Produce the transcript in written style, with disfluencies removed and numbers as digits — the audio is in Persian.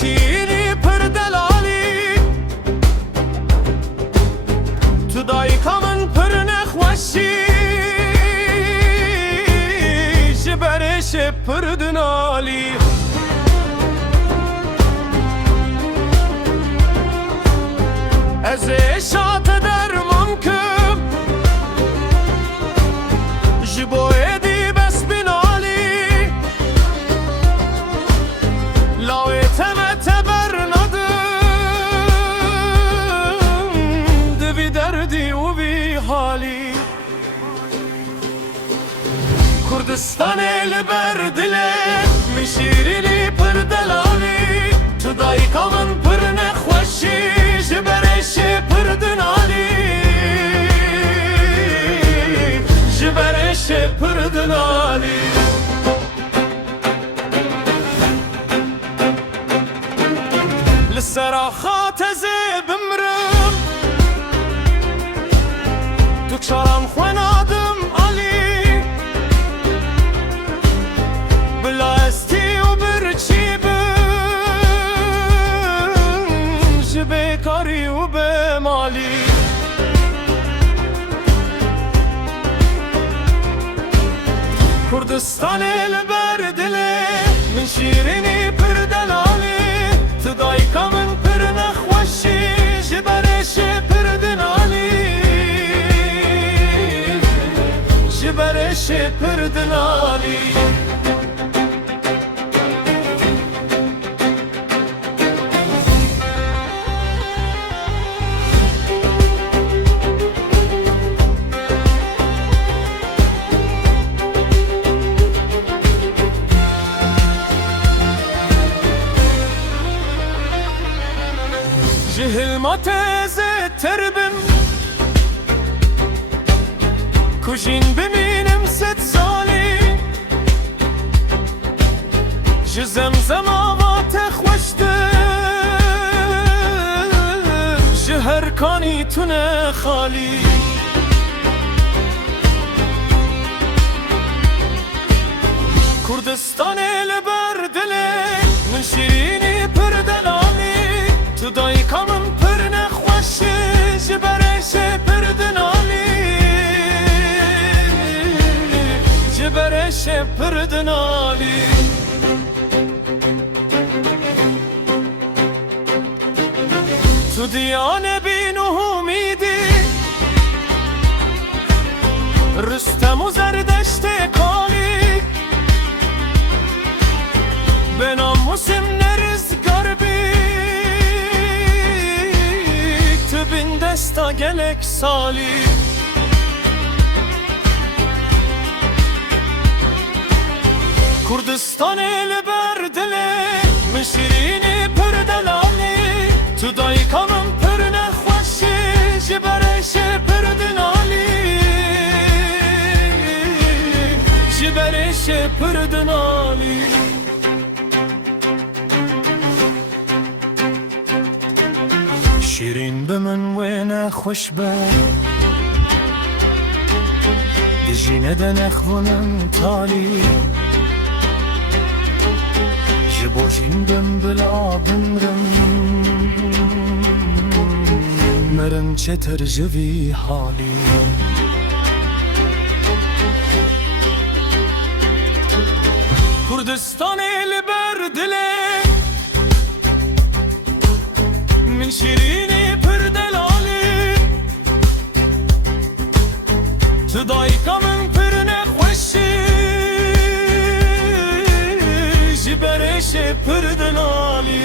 شیری پر دلالی تو دایکا من پر نخوشی جبرش پر دنالی از شات درمان کم جبوی دی بس بنالی لاوی تمت برندم دوی دردی و بی حالی کردستان لبر دله میشیرینی پر دلالی تو دایکا من پر نخوشی جبرش پر دنالی جبرش پر دنالی لسراخات زي بمرم دكشارم خوان آدم علي بلا استي وبرچي بن جبه كاري وبمالي كردستان البردلي من شيريني بردلالي تدايكا من پر نخوشي جبرش پر دنالي جبرش پر دنالي جهل ما تازه تربم کجین بمینم 100 سالی جزمزم آوات خوشته جهر کانی تونه خالی کردستان لبردله من شیرینی پر دلالی تو دایکا من پر نخوشی جبرش پر دنالی جبرش پر دنالی تو دیانه بین و امیدی رستم و زردشت کالی به ناموسم نرزگار بی تو بین دستا گلک سالی کردستان لبردله من شیرینی پر دلالی تو دایکا من پر نخوشی جبرش پر دنالی جبرش پر دنالی شیرین به من و نخوش به دجینه ده نخونم تالی جبوجین بم بلا بمرم مرم چتر جوی حالی کردستان لبردله من شیرینی پر دلالی تو دایکا من پر نخوشی جبرش پر دلالی